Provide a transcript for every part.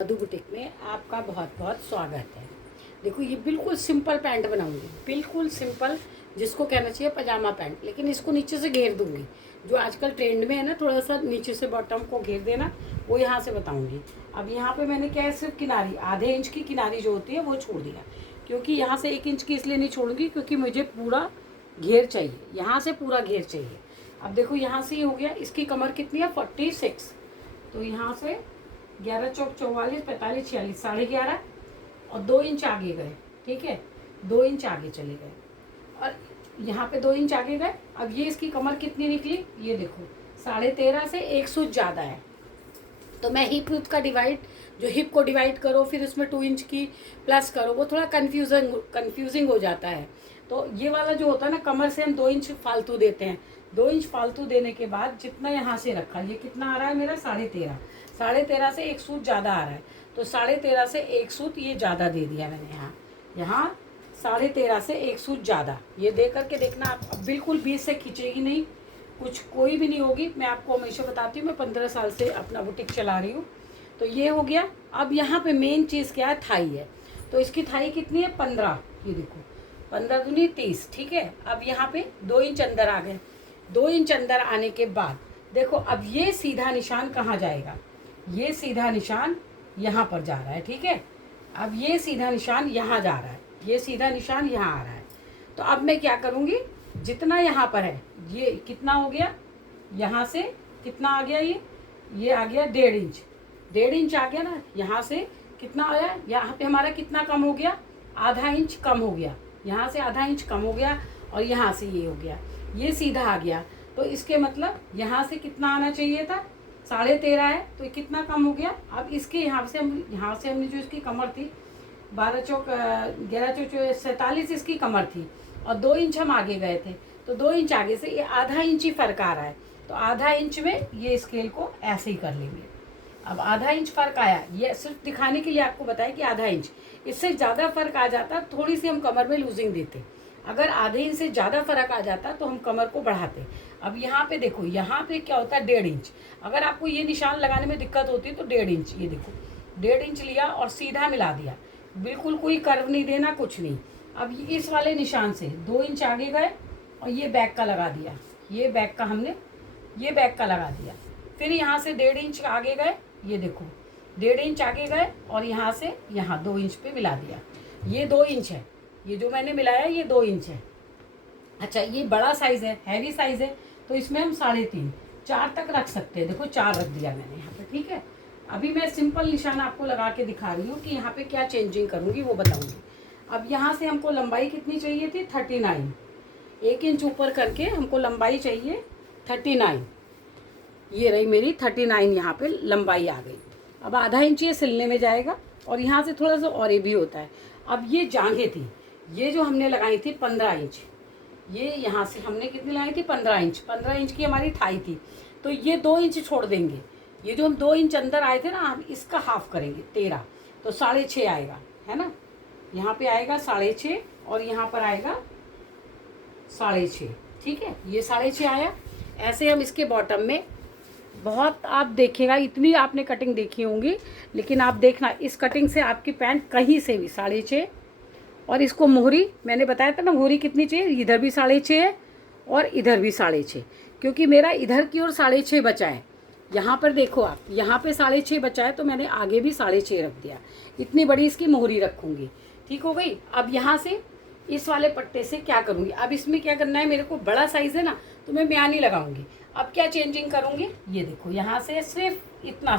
मधु boutique में आपका बहुत बहुत स्वागत है। देखो ये बिल्कुल सिंपल पैंट बनाऊंगी, बिल्कुल सिंपल, जिसको कहना चाहिए पजामा पैंट, लेकिन इसको नीचे से घेर दूंगी। जो आजकल ट्रेंड में है ना, थोड़ा सा नीचे से बॉटम को घेर देना, वो यहाँ से बताऊंगी। अब यहाँ पे मैंने क्या है, सिर्फ किनारी आधे इंच की किनारी जो होती है वो छोड़ दिया, क्योंकि यहाँ से 1 इंच की इसलिए नहीं छोड़ूंगी क्योंकि मुझे पूरा घेर चाहिए, यहाँ से पूरा घेर चाहिए। अब देखो यहाँ से ये हो गया, इसकी कमर कितनी है 46, तो यहाँ से 11 चौक 44 45 46 11.5 और 2 इंच आगे गए। ठीक है, 2 इंच आगे चले गए और यहाँ पे 2 इंच आगे गए। अब ये इसकी कमर कितनी निकली, ये देखो 13.5 से 1 सूच ज़्यादा है। तो मैं हिप विड्थ का डिवाइड, जो हिप को डिवाइड करो फिर उसमें 2 इंच की प्लस करो, वो थोड़ा कन्फ्यूजिंग हो जाता है। तो ये वाला जो होता है ना, कमर से हम 2 इंच फालतू देते हैं। 2 इंच फालतू देने के बाद जितना यहाँ से रखा, ये कितना आ रहा है मेरा 13.5 से 1 सूत ज़्यादा आ रहा है, तो 13.5 से 1 सूत ये ज़्यादा दे दिया मैंने यहाँ 13.5 से 1 सूत ज़्यादा। ये दे करके देखना आप, बिल्कुल बीच से खींचेगी नहीं, कुछ कोई भी नहीं होगी। मैं आपको हमेशा बताती हूँ, मैं 15 साल से अपना बुटीक चला रही हूँ। तो ये हो गया। अब यहाँ पे मेन चीज़ क्या है, थाई है। तो इसकी थाई कितनी है 15, ये देखो 15 दूनी 30। ठीक है, अब यहाँ पे 2 इंच अंदर आ गए। 2 इंच अंदर आने के बाद देखो, अब ये सीधा निशान कहाँ जाएगा, ये सीधा निशान यहाँ पर जा रहा है। ठीक है, अब ये सीधा निशान यहाँ जा रहा है, ये सीधा निशान यहाँ आ रहा है। तो अब मैं क्या करूँगी, जितना यहाँ पर है, ये कितना हो गया, यहाँ से कितना आ गया, ये आ गया 1.5 इंच। 1.5 इंच आ गया ना, यहाँ से कितना आया, यहाँ पे हमारा कितना कम हो गया, आधा इंच कम हो गया। यहाँ से आधा इंच कम हो गया और यहाँ से ये हो गया, ये सीधा आ गया। तो इसके मतलब यहाँ से कितना आना चाहिए था, 13.5 है, तो ये कितना कम हो गया। अब इसके यहाँ से हमने जो इसकी कमर थी 12 चौक 11 चौक 47 इसकी कमर थी, और 2 इंच हम आगे गए थे, तो 2 इंच आगे से ये आधा इंच ही फर्क आ रहा है। तो आधा इंच में ये स्केल को ऐसे ही कर लेंगे। अब आधा इंच फर्क आया, ये सिर्फ दिखाने के लिए आपको बताया कि आधा इंच। इससे ज़्यादा फर्क आ जाता थोड़ी सी हम कमर में लूजिंग देते, अगर आधे इंच से ज़्यादा फर्क आ जाता तो हम कमर को बढ़ाते। अब यहाँ पे देखो, यहाँ पे क्या होता है 1.5 इंच। अगर आपको ये निशान लगाने में दिक्कत होती है तो 1.5 इंच, ये देखो 1.5 इंच लिया और सीधा मिला दिया, बिल्कुल कोई कर्व नहीं देना, कुछ नहीं। अब इस वाले निशान से 2 इंच आगे गए और ये बैक का लगा दिया, ये बैक का हमने ये बैक का लगा दिया। फिर यहाँ से 1.5 इंच आगे गए, ये देखो 1.5 इंच आगे गए और यहाँ से यहाँ 2 इंच पे मिला दिया, ये 2 इंच है। ये जो मैंने मिलाया ये 2 इंच है। अच्छा, ये बड़ा साइज़ है, हैवी साइज़ है, तो इसमें हम 3.5 4 तक रख सकते हैं। देखो 4 रख दिया मैंने यहाँ पे। ठीक है, अभी मैं सिंपल निशान आपको लगा के दिखा रही हूँ कि यहाँ पे क्या चेंजिंग करूँगी वो बताऊँगी। अब यहाँ से हमको लंबाई कितनी चाहिए थी 39, 1 इंच ऊपर करके हमको लंबाई चाहिए 39। ये रही मेरी 39, यहाँ पे लंबाई आ गई। अब आधा इंच ये सिलने में जाएगा और यहाँ से थोड़ा सा और भी होता है। अब ये जांघें थी, ये जो हमने लगाई थी 15 इंच, ये यहाँ से हमने कितनी लगाई थी 15 इंच। 15 इंच की हमारी थाई थी, तो ये 2 इंच छोड़ देंगे। ये जो हम 2 इंच अंदर आए थे ना, हम इसका हाफ करेंगे 13, तो 6.5 आएगा, है ना। यहाँ पे आएगा 6.5 और यहाँ पर आएगा 6.5। ठीक है, ये 6.5 आया। ऐसे हम इसके बॉटम में बहुत, आप देखेगा इतनी आपने कटिंग देखी होंगी, लेकिन आप देखना इस कटिंग से आपकी पैंट कहीं से भी 6.5। और इसको मोहरी मैंने बताया था ना, मोहरी कितनी चाहिए, इधर भी 6.5 है और इधर भी 6.5, क्योंकि मेरा इधर की ओर 6.5 बचा है। यहाँ पर देखो आप, यहाँ पे 6.5 बचा है, तो मैंने आगे भी 6.5 रख दिया। इतनी बड़ी इसकी मोहरी रखूँगी। ठीक हो गई। अब यहाँ से इस वाले पट्टे से क्या करूँगी, अब इसमें क्या करना है, मेरे को बड़ा साइज़ है ना, तो मैं म्यानी लगाऊंगी। अब क्या चेंजिंग करूँगी, ये देखो यहाँ से सिर्फ इतना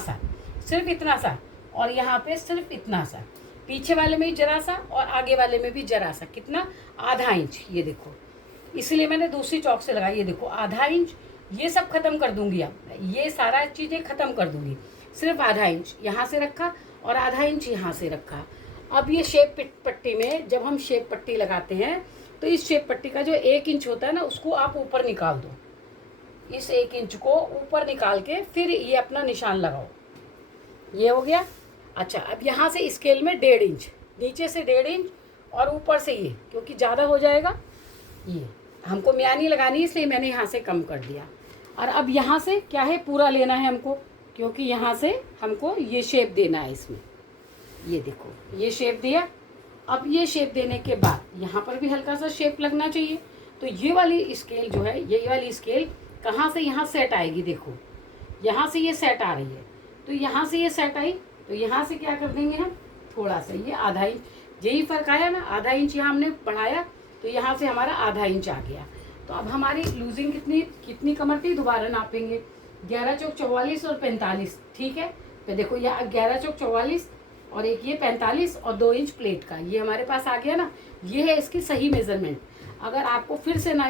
सा और यहाँ पे सिर्फ इतना सा, पीछे वाले में भी जरा सा और आगे वाले में भी जरा सा, कितना, आधा इंच। ये देखो, इसलिए मैंने दूसरी चौक से लगाई, ये देखो आधा इंच। ये सब खत्म कर दूंगी, अब ये सारा चीज़ें खत्म कर दूंगी। सिर्फ आधा इंच यहाँ से रखा और आधा इंच यहाँ से रखा। अब ये शेप पट्टी में जब हम शेप पट्टी लगाते हैं, तो इस शेप पट्टी का जो 1 इंच होता है ना, उसको आप ऊपर निकाल दो। इस 1 इंच को ऊपर निकाल के फिर ये अपना निशान लगाओ। ये हो गया। अच्छा, अब यहाँ से स्केल में 1.5 इंच, नीचे से 1.5 इंच और ऊपर से ये, क्योंकि ज़्यादा हो जाएगा, ये हमको म्यानी लगानी, इसलिए मैंने यहाँ से कम कर दिया। और अब यहाँ से क्या है, पूरा लेना है हमको, क्योंकि यहाँ से हमको ये शेप देना है इसमें। ये देखो ये शेप दिया। अब ये शेप देने के बाद यहाँ पर भी हल्का सा शेप लगना चाहिए। तो ये वाली स्केल जो है, ये वाली स्केल कहाँ से यहाँ सेट आएगी, देखो यहाँ से ये सेट आ रही है, तो यहाँ से ये सेट आई, तो यहाँ से क्या कर देंगे हम, थोड़ा सा ये आधा इंच, यही फर्क आया ना, आधा इंच यहाँ हमने बढ़ाया तो यहाँ से हमारा आधा इंच आ गया। तो अब हमारी लूजिंग कितनी कमर थी, दोबारा नापेंगे, 11 चौक 44 और 45, ठीक है। तो देखो ये 11 चौक 44 और एक ये 45 और 2 इंच प्लेट का, ये हमारे पास आ गया ना, ये है इसकी सही मेजरमेंट। अगर आपको फिर से ना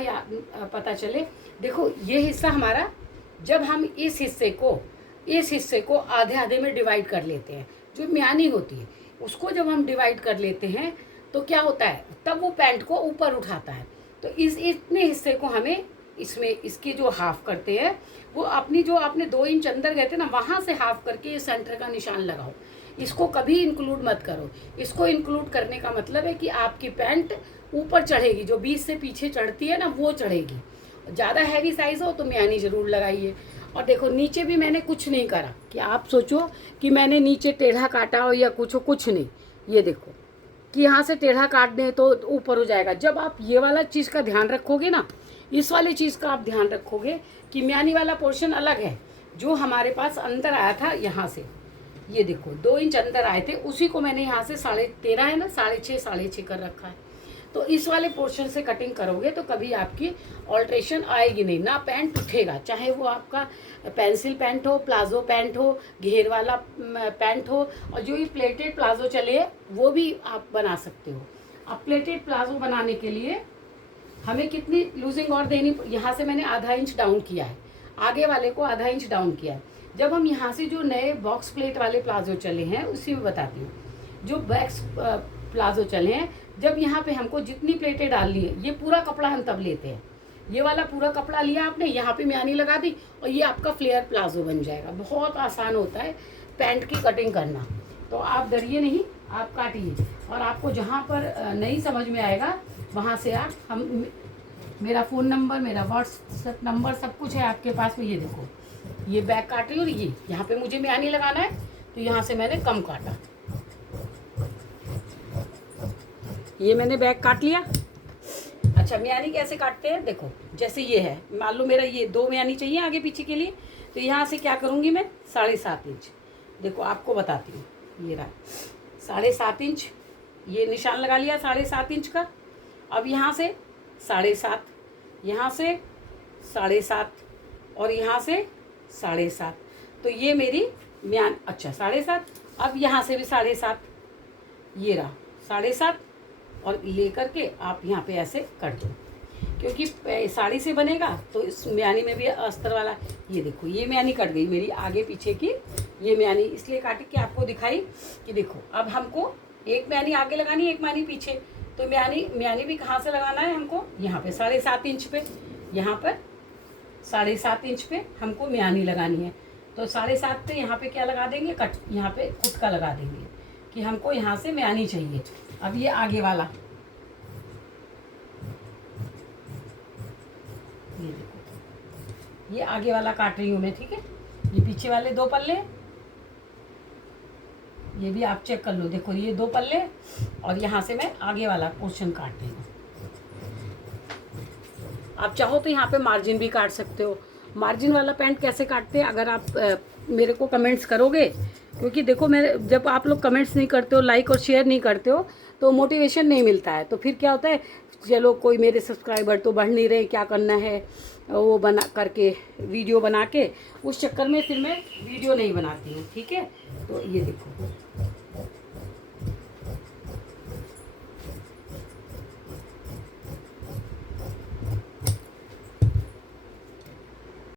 पता चले, देखो ये हिस्सा हमारा, जब हम इस हिस्से को आधे आधे में डिवाइड कर लेते हैं, जो म्यानी होती है उसको जब हम डिवाइड कर लेते हैं तो क्या होता है, तब वो पैंट को ऊपर उठाता है। तो इतने हिस्से को हमें इसमें इसकी जो हाफ करते हैं, वो अपनी जो आपने 2 इंच अंदर गए थे ना, वहाँ से हाफ करके ये सेंटर का निशान लगाओ। इसको कभी इंक्लूड मत करो। इसको इंक्लूड करने का मतलब है कि आपकी पैंट ऊपर चढ़ेगी, जो बीच से पीछे चढ़ती है ना वो चढ़ेगी। ज़्यादा हैवी साइज़ हो तो म्यानी ज़रूर लगाइए। और देखो नीचे भी मैंने कुछ नहीं करा कि आप सोचो कि मैंने नीचे टेढ़ा काटा हो या कुछ नहीं। ये देखो कि यहाँ से टेढ़ा काट दें तो ऊपर हो जाएगा। जब आप ये वाला चीज़ का ध्यान रखोगे ना, इस वाले चीज़ का आप ध्यान रखोगे कि म्यानी वाला पोर्शन अलग है, जो हमारे पास अंदर आया था यहाँ से, ये देखो 2 इंच अंदर आए थे, उसी को मैंने यहाँ से 13.5 है ना, 6.5 कर रखा है। तो इस वाले पोर्शन से कटिंग करोगे तो कभी आपकी ऑल्ट्रेशन आएगी नहीं, ना पैंट उठेगा, चाहे वो आपका पेंसिल पैंट हो, प्लाजो पैंट हो, घेर वाला पैंट हो, और जो ये प्लेटेड प्लाजो चले है वो भी आप बना सकते हो। अब प्लेटेड प्लाजो बनाने के लिए हमें कितनी लूजिंग और देनी, यहाँ से मैंने आधा इंच डाउन किया है, आगे वाले को आधा इंच डाउन किया है। जब हम यहाँ से जो नए बॉक्स प्लेट वाले प्लाजो चले हैं उसी में बताती हूँ, जो बॉक्स प्लाजो चले हैं, जब यहाँ पे हमको जितनी प्लेटें डालनी है, ये पूरा कपड़ा हम तब लेते हैं, ये वाला पूरा कपड़ा लिया आपने, यहाँ पे म्यानी लगा दी और ये आपका फ्लेयर प्लाजो बन जाएगा। बहुत आसान होता है पैंट की कटिंग करना। तो आप डरिए नहीं, आप काटिए, और आपको जहाँ पर नहीं समझ में आएगा वहाँ से आप मेरा फ़ोन नंबर, मेरा व्हाट्सएप नंबर सब कुछ है आपके पास में। ये देखो ये बैक काट रही, और ये यहाँ पे मुझे म्यानी लगाना है तो यहाँ से मैंने कम काटा, ये मैंने बैक काट लिया। अच्छा म्यानी कैसे काटते हैं, देखो जैसे ये है, मान लो मेरा ये 2 म्यानी चाहिए आगे पीछे के लिए, तो यहाँ से क्या करूँगी मैं, 7.5 इंच, देखो आपको बताती हूँ, ये रहा 7.5 इंच, ये निशान लगा लिया 7.5 इंच का। अब यहाँ से 7.5, यहाँ से 7.5 और यहाँ से 7.5, तो ये मेरी अच्छा 7.5। अब यहाँ से भी 7.5, ये रहा 7.5, और लेकर के आप यहाँ पे ऐसे कर दो, क्योंकि साड़ी से बनेगा तो इस म्यानी में भी अस्तर वाला, ये देखो ये म्यानी कट गई मेरी आगे पीछे की, ये म्यानी इसलिए काटी कि आपको दिखाई कि देखो अब हमको एक म्यानी आगे लगानी है, एक म्यानी पीछे, तो म्यानी भी कहाँ से लगाना है हमको, यहाँ पे 7.5 इंच पे, यहाँ पर 7.5 इंच पे हमको म्यानी लगानी है। तो 7.5 पे यहाँ पे क्या लगा देंगे, कट यहाँ पे खुद का लगा देंगे कि हमको यहाँ से म्यानी चाहिए। अब ये आगे वाला, ये देखो ये आगे वाला काट रही हूँ मैं, ठीक है। ये पीछे वाले 2 पल्ले, ये भी आप चेक कर लो, देखो ये 2 पल्ले, और यहाँ से मैं आगे वाला पोर्शन काट रही हूँ। आप चाहो तो यहाँ पे मार्जिन भी काट सकते हो। मार्जिन वाला पैंट कैसे काटते हैं, अगर आप मेरे को कमेंट्स करोगे, क्योंकि देखो जब आप लोग कमेंट्स नहीं करते हो, लाइक और शेयर नहीं करते हो, तो मोटिवेशन नहीं मिलता है। तो फिर क्या होता है, चलो कोई मेरे सब्सक्राइबर तो बढ़ नहीं रहे, क्या करना है वो बना करके वीडियो बना के, उस चक्कर में फिर मैं वीडियो नहीं बनाती हूँ, ठीक है। तो ये देखो